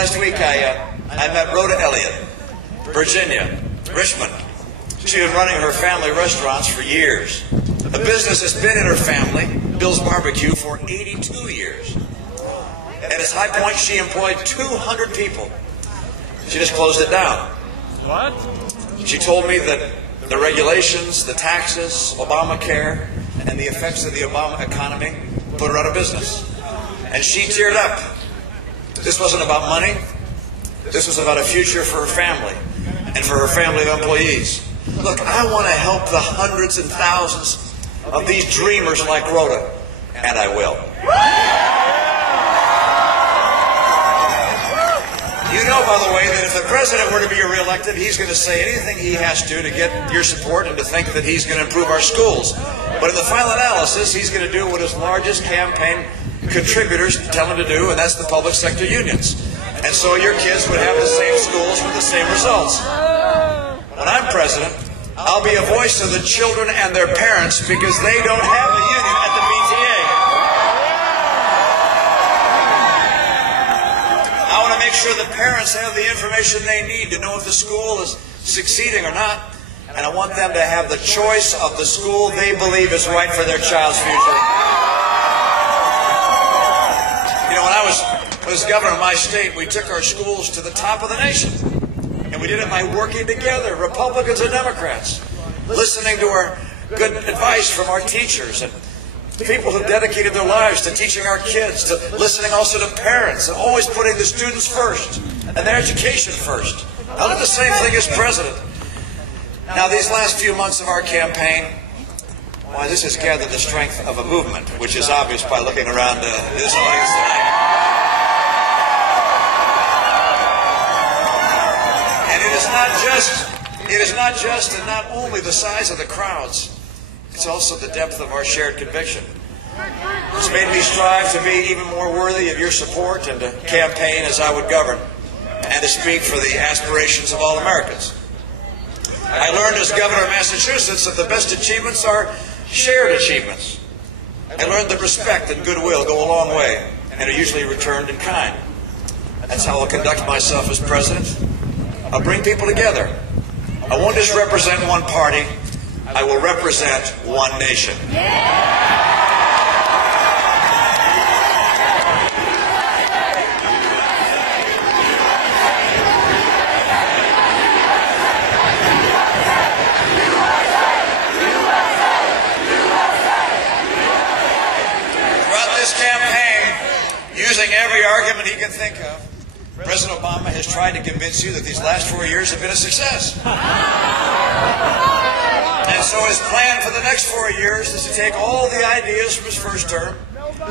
Last week I met Rhoda Elliott, Virginia, Richmond. She's been running her family restaurants for years. The business has been in her family, Bill's Barbecue, for 82 years. At its high point, she employed 200 people. She just closed it down. What? She told me that the regulations, the taxes, Obamacare, and the effects of the Obama economy put her out of business. And she teared up. This wasn't about money. This was about a future for her family and for her family of employees. Look, I want to help the hundreds and thousands of these dreamers like Rhoda, and I will. You know, by the way, that if the president were to be reelected, he's going to say anything he has to get your support and to think that he's going to improve our schools. But in the final analysis, he's going to do what his largest campaign contributors tell him to do, and that's the public sector unions. And so your kids would have the same schools with the same results. When I'm president, I'll be a voice of the children and their parents because they don't have a union at the PTA. I want to make sure the parents have the information they need to know if the school is succeeding or not. And I want them to have the choice of the school they believe is right for their child's future. You know, when I was governor of my state, we took our schools to the top of the nation. And we did it by working together, Republicans and Democrats, listening to our good advice from our teachers and people who dedicated their lives to teaching our kids, to listening also to parents, and always putting the students first and their education first. I did the same thing as president. Now, these last few months of our campaign, why, this has gathered the strength of a movement, which is obvious by looking around this audience tonight. And it is not just and not only the size of the crowds, it's also the depth of our shared conviction. It's made me strive to be even more worthy of your support and to campaign as I would govern and to speak for the aspirations of all Americans. I learned as governor of Massachusetts that the best achievements are shared achievements. I learned that respect and goodwill go a long way and are usually returned in kind. That's how I'll conduct myself as president. I'll bring people together. I won't just represent one party. I will represent one nation. Throughout this campaign, using every argument he can think of, President Obama has tried to convince you that these last 4 years have been a success. And so his plan for the next 4 years is to take all the ideas from his first term,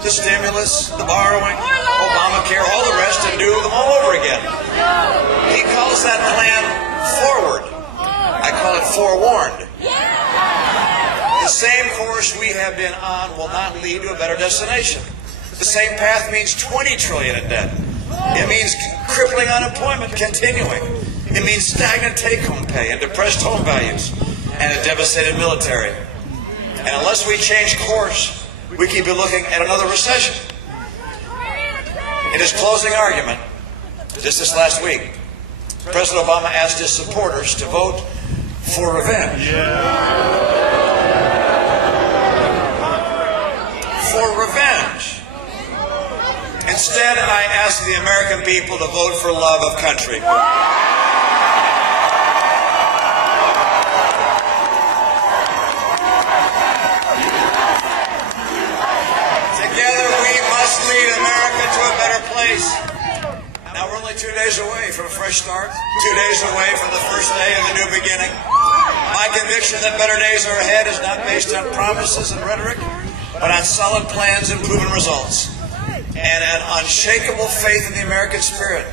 the stimulus, the borrowing, Obamacare, all the rest, and do them all over again. He calls that plan forward. I call it forewarned. The same course we have been on will not lead to a better destination. The same path means $20 trillion in debt. It means crippling unemployment continuing. It means stagnant take-home pay and depressed home values and a devastated military. And unless we change course, we keep looking at another recession. In his closing argument, just this last week, President Obama asked his supporters to vote for revenge. For revenge. Instead, I ask the American people to vote for love of country. Together, we must lead America to a better place. Now, we're only 2 days away from a fresh start, 2 days away from the first day of the new beginning. My conviction that better days are ahead is not based on promises and rhetoric, but on solid plans and proven results, and an unshakable faith in the American spirit.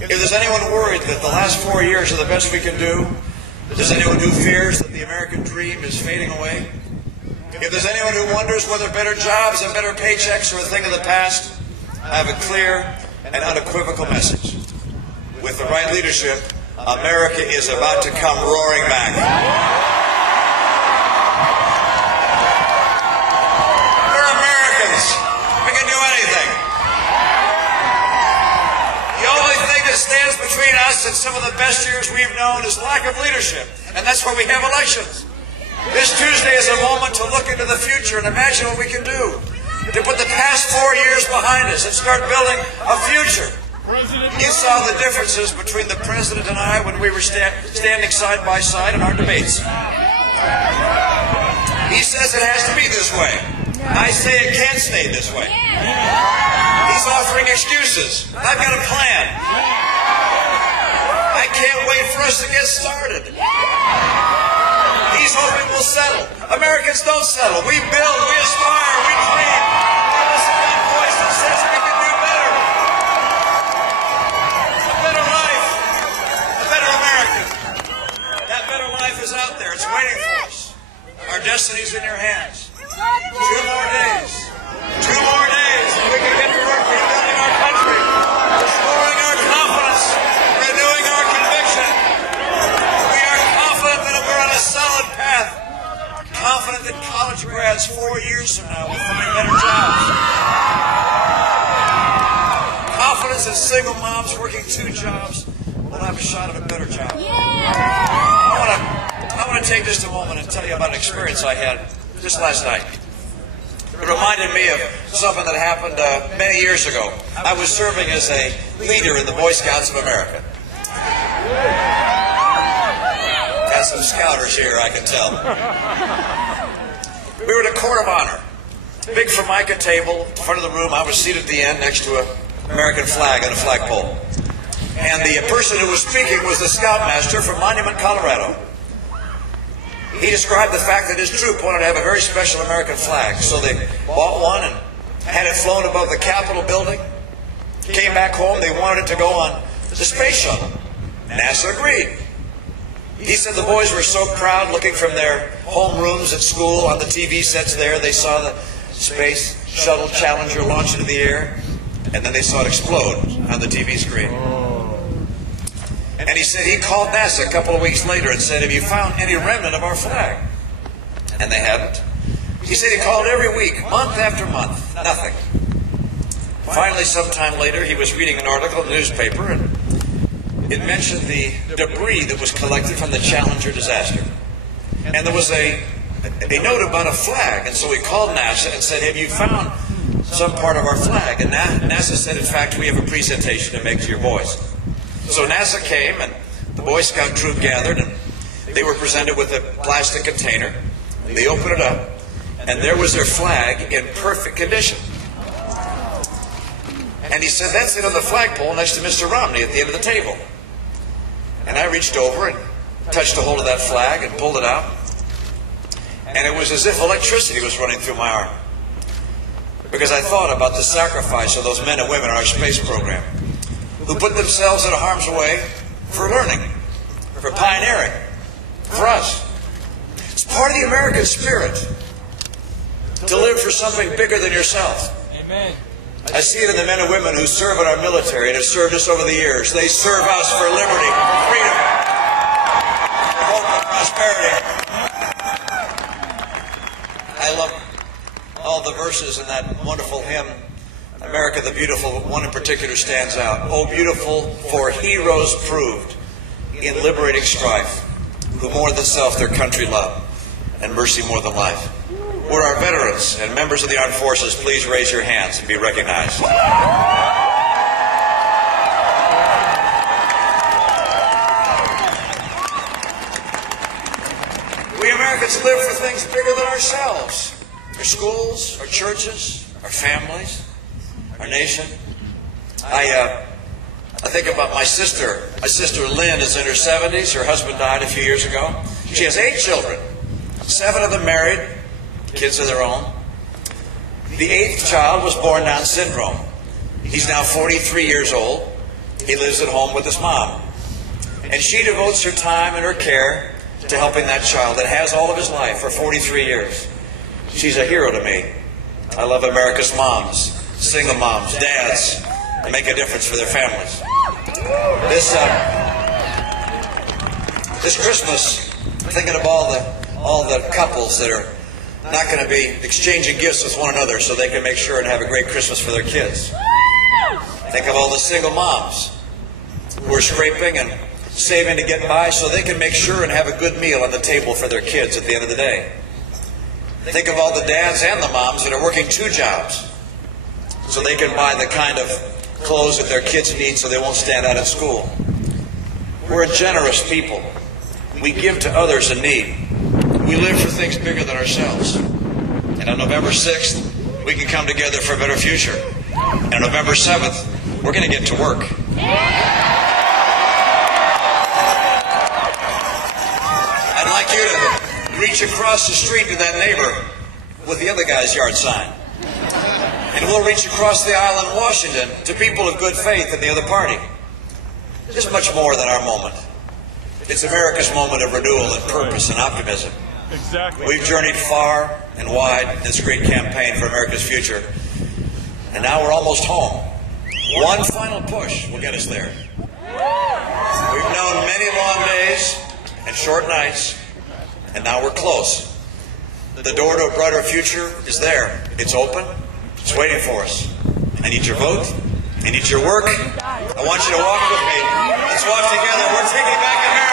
If there's anyone worried that the last 4 years are the best we can do, if there's anyone who fears that the American dream is fading away, if there's anyone who wonders whether better jobs and better paychecks are a thing of the past, I have a clear and unequivocal message. With the right leadership, America is about to come roaring back. We're Americans. We can do anything. You always us that some of the best years we've known is lack of leadership, and that's why we have elections. This Tuesday is a moment to look into the future and imagine what we can do to put the past 4 years behind us and start building a future. You saw the differences between the President and I when we were standing side by side in our debates. He says it has to be this way. I say it can't stay this way. He's offering excuses. I've got a plan. I can't wait for us to get started. He's hoping we'll settle. Americans don't settle. We build, we aspire, we dream. We listen to that voice that says we can do better. A better life. A better America. That better life is out there. It's waiting for us. Our destiny's in your hands. 2 more days. 2 more days and we can get to work rebuilding our country, restoring our confidence, renewing our conviction. We are confident that we're on a solid path. Confident that college grads 4 years from now will find better jobs. Confidence that single moms working 2 jobs will have a shot at a better job. I want to take just a moment and tell you about an experience I had just last night. It reminded me of something that happened many years ago. I was serving as a leader in the Boy Scouts of America. Got some scouters here, I can tell. We were at a court of honor. Big Formica table, in front of the room. I was seated at the end next to an American flag on a flagpole. And the person who was speaking was the scoutmaster from Monument, Colorado. He described the fact that his troop wanted to have a very special American flag, so they bought one and had it flown above the Capitol building. Came back home, they wanted it to go on the space shuttle. NASA agreed. He said the boys were so proud looking from their home rooms at school on the TV sets there. They saw the Space Shuttle Challenger launch into the air, and then they saw it explode on the TV screen. And he said he called NASA a couple of weeks later and said, have you found any remnant of our flag? And they hadn't. He said he called every week, month after month, nothing. Finally, sometime later, he was reading an article in the newspaper, and it mentioned the debris that was collected from the Challenger disaster. And there was a note about a flag, and so he called NASA and said, have you found some part of our flag? And NASA said, in fact, we have a presentation to make to your boys. So NASA came, and the Boy Scout troop gathered, and they were presented with a plastic container. And they opened it up, and there was their flag in perfect condition. And he said, that's it on the flagpole next to Mr. Romney at the end of the table. And I reached over and touched a hold of that flag and pulled it out. And it was as if electricity was running through my arm. Because I thought about the sacrifice of those men and women in our space program, who put themselves in harm's way for learning, for pioneering, for us. It's part of the American spirit to live for something bigger than yourself. Amen. I see it in the men and women who serve in our military and have served us over the years. They serve us for liberty, for freedom, for hope and prosperity. I love all the verses in that wonderful hymn, America the Beautiful. One in particular stands out. Oh, beautiful for heroes proved in liberating strife, who more than self their country love, and mercy more than life. Would our veterans and members of the armed forces please raise your hands and be recognized? We Americans live for things bigger than ourselves. Our schools, our churches, our families, our nation. I think about my sister. My sister Lynn is in her 70s. Her husband died a few years ago. She has 8 children, 7 of them married, kids of their own. The 8th child was born Down syndrome. He's now 43 years old. He lives at home with his mom. And she devotes her time and her care to helping that child that has all of his life for 43 years. She's a hero to me. I love America's moms, single moms, dads, that make a difference for their families. This Christmas, I'm thinking of all the couples that are not going to be exchanging gifts with one another so they can make sure and have a great Christmas for their kids. Think of all the single moms who are scraping and saving to get by so they can make sure and have a good meal on the table for their kids at the end of the day. Think of all the dads and the moms that are working 2 jobs so they can buy the kind of clothes that their kids need so they won't stand out at school. We're a generous people. We give to others in need. We live for things bigger than ourselves. And on November 6th, we can come together for a better future. And on November 7th, we're going to get to work. I'd like you to reach across the street to that neighbor with the other guy's yard sign. And we'll reach across the aisle in Washington to people of good faith in the other party. It's much more than our moment. It's America's moment of renewal and purpose and optimism. Exactly. We've journeyed far and wide in this great campaign for America's future. And now we're almost home. One final push will get us there. We've known many long days and short nights, and now we're close. The door to a brighter future is there. It's open. It's waiting for us. I need your vote. I need your work. I want you to walk with me. Let's walk together. We're taking back America.